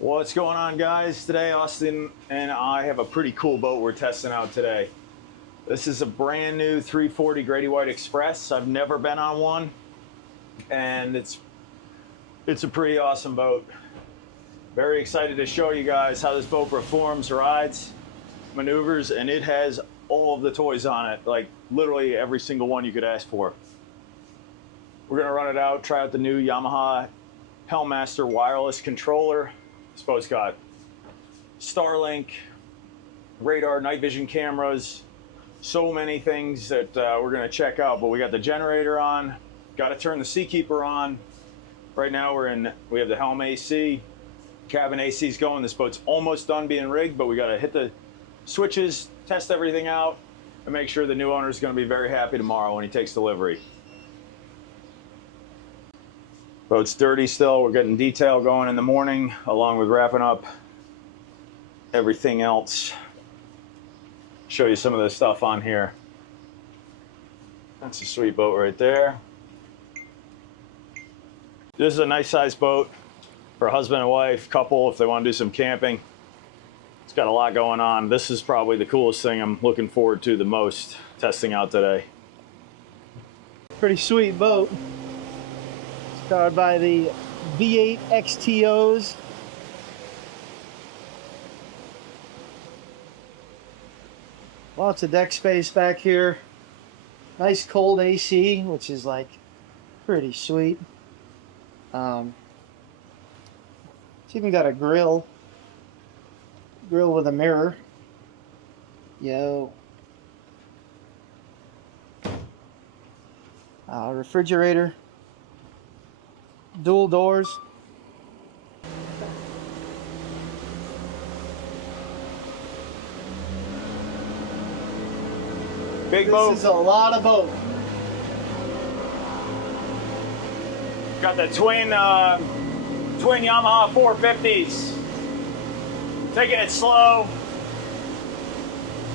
What's going on, guys? Today Austin and I have a pretty cool boat we're testing out today. This is a brand new 340 Grady-White Express. I've never been on one, and it's a pretty awesome boat. Very excited to show you guys how this boat performs, rides, maneuvers, and it has all of the toys on it, like literally every single one you could ask for. We're gonna run it out, try out the new Yamaha Helmaster wireless controller. This boat's got Starlink, radar, night vision cameras, so many things that we're going to check out. But we got the generator on, got to turn the Seakeeper on. Right now we have the helm AC, cabin AC's going. This boat's almost done being rigged, but we got to hit the switches, test everything out, and make sure the new owner is going to be very happy tomorrow when he takes delivery. Boat's dirty still. We're getting detail going in the morning, along with wrapping up everything else. Show you some of the stuff on here. That's a sweet boat right there. This is a nice sized boat for a husband and wife, couple, if they want to do some camping. It's got a lot going on. This is probably the coolest thing I'm looking forward to the most testing out today. Pretty sweet boat. Powered by the V8 XTOs. Lots of deck space back here. Nice cold AC, which is like pretty sweet. It's even got a grill with a mirror. Yo. Refrigerator. Dual doors. Big boat. This is a lot of boat. Got the twin Yamaha 450s. Taking it slow.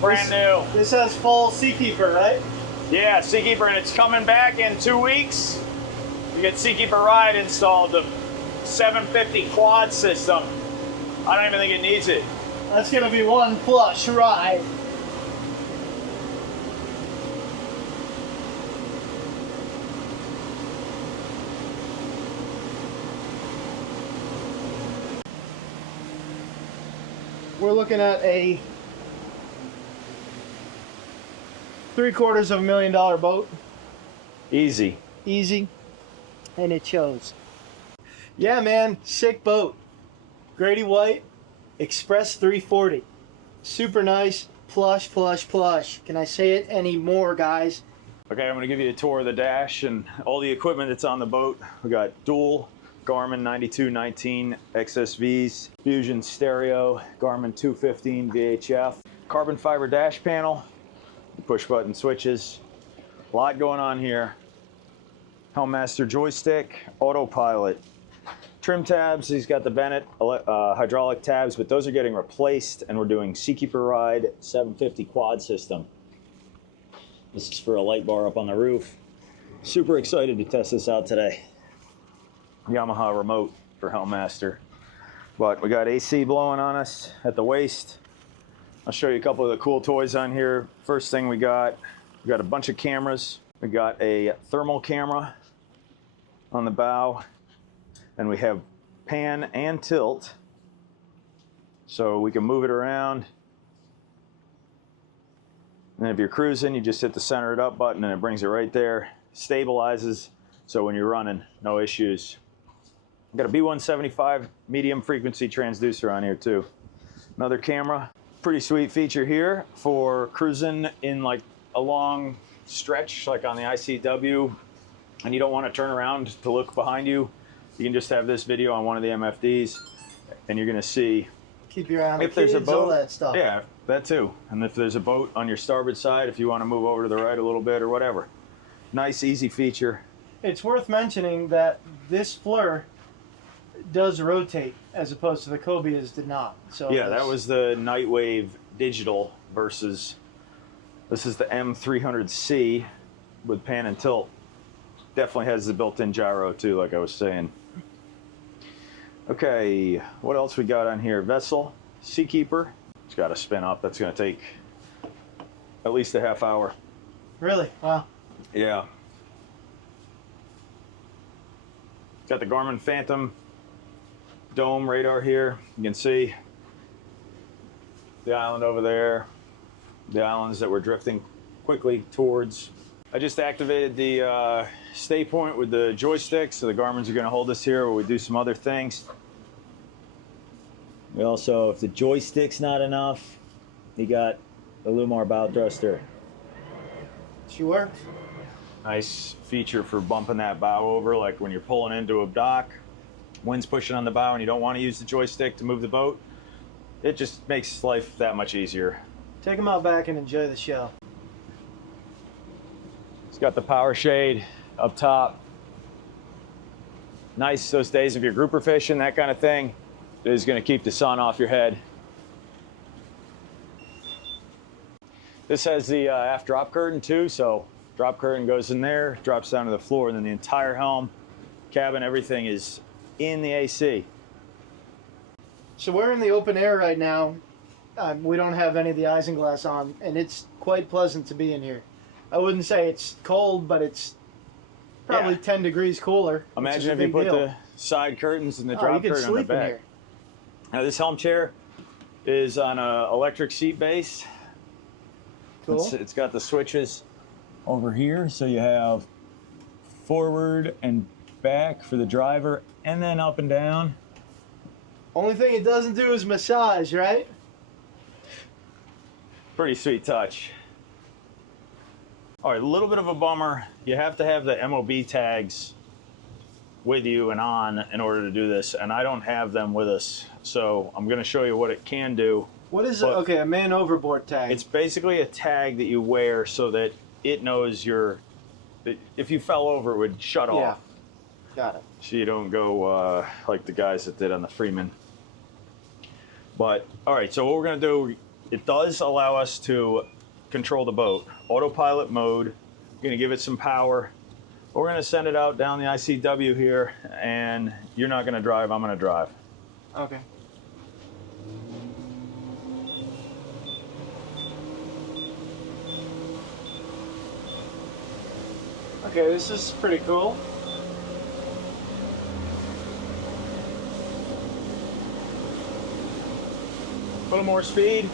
Brand new. This has full Seakeeper, right? Yeah, Seakeeper, and it's coming back in 2 weeks. You get Seakeeper Ride installed, the 750 quad system. I don't even think it needs it. That's gonna be one plush ride. We're looking at a $750,000 boat. Easy. Easy. And it shows. Yeah, man, sick boat. Grady-White Express 340. Super nice, plush, plush, plush. Can I say it any more, guys? Okay, I'm gonna give you a tour of the dash and all the equipment that's on the boat. We got dual Garmin 9219 XSVs, Fusion stereo, Garmin 215 VHF, carbon fiber dash panel, push button switches. A lot going on here. Helmaster joystick, autopilot, trim tabs. He's got the Bennett hydraulic tabs, but those are getting replaced, and we're doing Seakeeper Ride 750 quad system. This is for a light bar up on the roof. Super excited to test this out today. Yamaha remote for Helmaster. But we got AC blowing on us at the waist. I'll show you a couple of the cool toys on here. First thing we got a bunch of cameras. We got a thermal camera on the bow, and we have pan and tilt, so we can move it around. And if you're cruising, you just hit the center it up button and it brings it right there. Stabilizes, so when you're running, no issues. We've got a B175 medium frequency transducer on here too. Another camera. Pretty sweet feature here for cruising in like a long stretch, like on the ICW, and you don't want to turn around to look behind you. You can just have this video on one of the MFDs, and you're going to see. Keep your eye on the if there's kids, a boat, all that stuff. Yeah, that too. And if there's a boat on your starboard side, if you want to move over to the right a little bit or whatever. Nice, easy feature. It's worth mentioning that this FLIR does rotate as opposed to the Cobias did not. So yeah, that was the Nightwave digital versus this is the M300C with pan and tilt. Definitely has the built-in gyro too, like I was saying. Okay, what else we got on here? Vessel, Seakeeper. It's got to spin up. That's going to take at least a half hour. Really? Wow. Yeah. Got the Garmin Phantom dome radar here. You can see the island over there, the islands that we're drifting quickly towards. I just activated the stay point with the joystick, so the Garmin's are going to hold us here while we do some other things. We also, if the joystick's not enough, you got a little more bow thruster. Sure. Nice feature for bumping that bow over, like when you're pulling into a dock, wind's pushing on the bow and you don't want to use the joystick to move the boat. It just makes life that much easier. Take them out back and enjoy the show. It's got the power shade up top. Nice those days if you're grouper fishing, that kind of thing. It is going to keep the sun off your head. This has the aft drop curtain too, so drop curtain goes in there, drops down to the floor, and then the entire helm, cabin, everything is in the AC. So we're in the open air right now. We don't have any of the isinglass on, and it's quite pleasant to be in here. I wouldn't say it's cold, but it's probably 10 degrees cooler. Imagine if you put the side curtains and the drop curtain on the back. Here. Now this helm chair is on an electric seat base. Cool. It's got the switches over here, so you have forward and back for the driver, and then up and down. Only thing it doesn't do is massage, right? Pretty sweet touch. All right, a little bit of a bummer. You have to have the MOB tags with you and on in order to do this, and I don't have them with us. So I'm going to show you what it can do. What is it? Okay, a man overboard tag. It's basically a tag that you wear so that it knows if you fell over, it would shut off. Got it. So you don't go like the guys that did on the Freeman. But, all right, so what we're going to do, it does allow us to control the boat. Autopilot mode, we're going to give it some power. We're going to send it out down the ICW here, and you're not going to drive, I'm going to drive. Okay. Okay, this is pretty cool. A little more speed.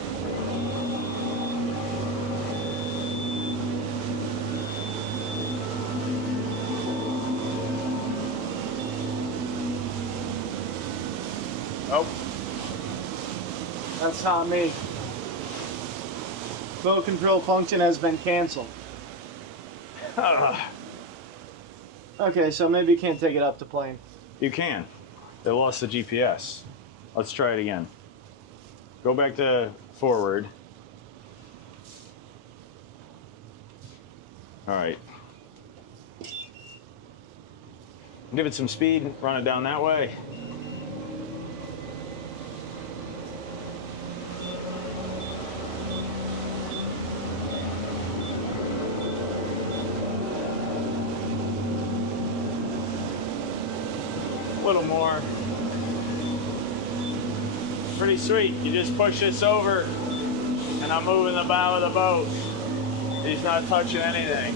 Oh. That's not me. Boat control function has been canceled. Okay, so maybe you can't take it up to plane. You can. They lost the GPS. Let's try it again. Go back to forward. All right. Give it some speed, run it down that way. A little more. Pretty sweet. You just push this over and I'm moving the bow of the boat. He's not touching anything.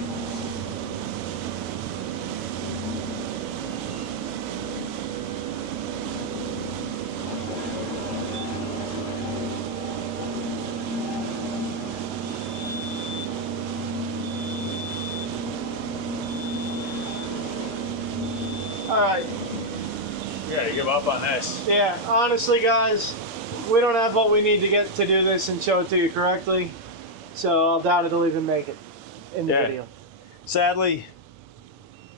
All right. Yeah, you give up on this. Yeah, honestly, guys, we don't have what we need to get to do this and show it to you correctly, so I'll doubt it'll even make it in the video. Sadly,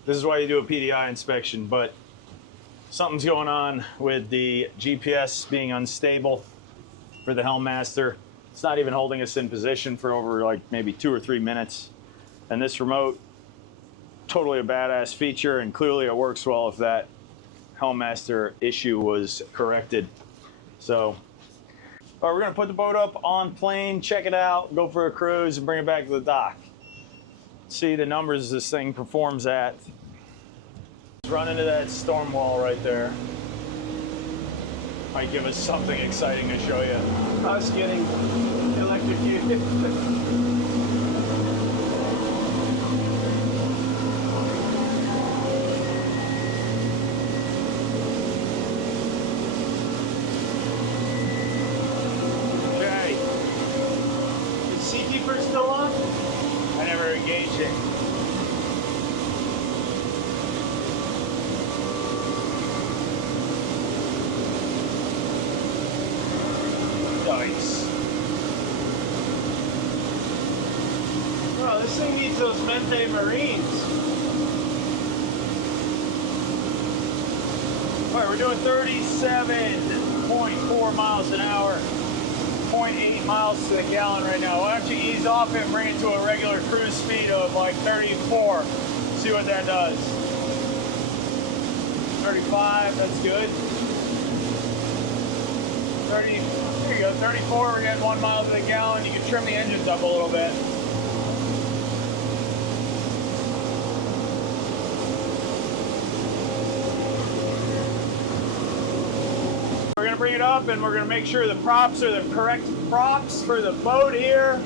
this is why you do a PDI inspection, but something's going on with the GPS being unstable for the Helmaster. It's not even holding us in position for over like maybe 2 or 3 minutes. And this remote, totally a badass feature, and clearly it works well if that Helmaster issue was corrected. So, all right, we're gonna put the boat up on plane, check it out, go for a cruise, and bring it back to the dock. See the numbers this thing performs at. Let's run into that storm wall right there. Might give us something exciting to show you. Us getting electrocuted. Okay, Is Seakeeper still on? I never engaged it. Nice. Oh, this thing needs those Mente Marines. All right, we're doing 37.4 miles an hour, 0.8 miles to the gallon right now. Why don't you ease off and bring it to a regular cruise speed of like 34. See what that does. 35, that's good. 30, there you go, 34, we're getting 1 mile to the gallon. You can trim the engines up a little bit. We're gonna bring it up and we're gonna make sure the props are the correct props for the boat here.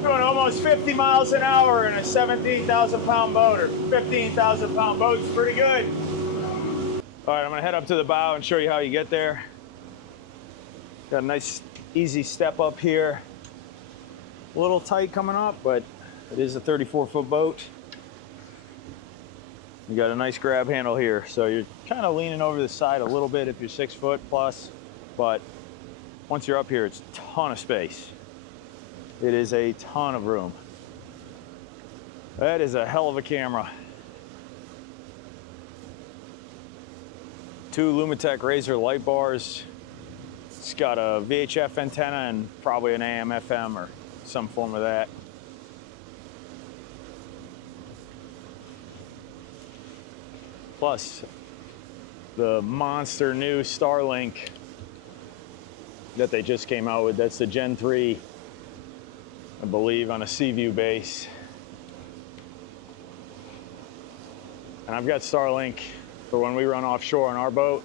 Doing almost 50 miles an hour in a 17,000 pound boat, or 15,000 pound boat. It's pretty good. All right, I'm gonna head up to the bow and show you how you get there. Got a nice easy step up here. A little tight coming up, but it is a 34-foot boat. You got a nice grab handle here, so you're kind of leaning over the side a little bit if you're 6 foot plus, but once you're up here, it's a ton of space. It is a ton of room. That is a hell of a camera. 2 Lumitech Razor light bars. It's got a VHF antenna and probably an AM FM or some form of that. Plus the monster new Starlink that they just came out with. That's the Gen 3, I believe, on a Seaview base. And I've got Starlink for when we run offshore on our boat,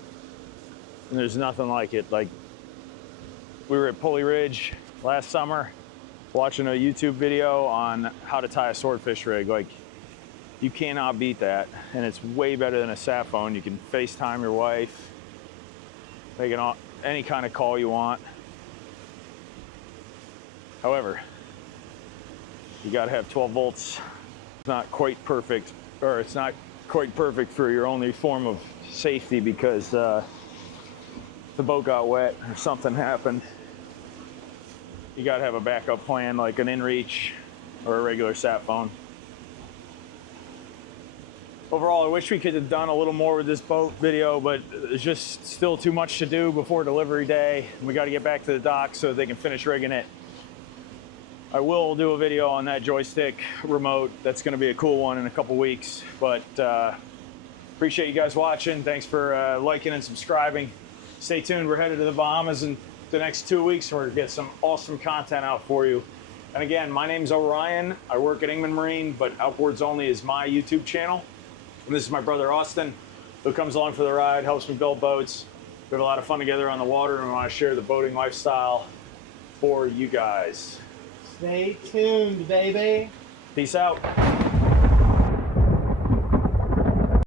and there's nothing like it. Like, we were at Pulley Ridge last summer watching a YouTube video on how to tie a swordfish rig. Like, you cannot beat that, and it's way better than a sat phone. You can FaceTime your wife, make any kind of call you want. However, you got to have 12 volts. It's not quite perfect, or it's not quite perfect for your only form of safety, because the boat got wet or something happened. You got to have a backup plan, like an inReach or a regular sat phone. Overall, I wish we could have done a little more with this boat video, but there's just still too much to do before delivery day. We got to get back to the dock so they can finish rigging it. I will do a video on that joystick remote. That's going to be a cool one in a couple weeks. But appreciate you guys watching. Thanks for liking and subscribing. Stay tuned. We're headed to the Bahamas in the next 2 weeks, and we're going to get some awesome content out for you. And again, my name's Orion. I work at Ingman Marine, but Outboards Only is my YouTube channel. And this is my brother Austin, who comes along for the ride, helps me build boats. We have a lot of fun together on the water, and we want to share the boating lifestyle for you guys. Stay tuned, baby. Peace out.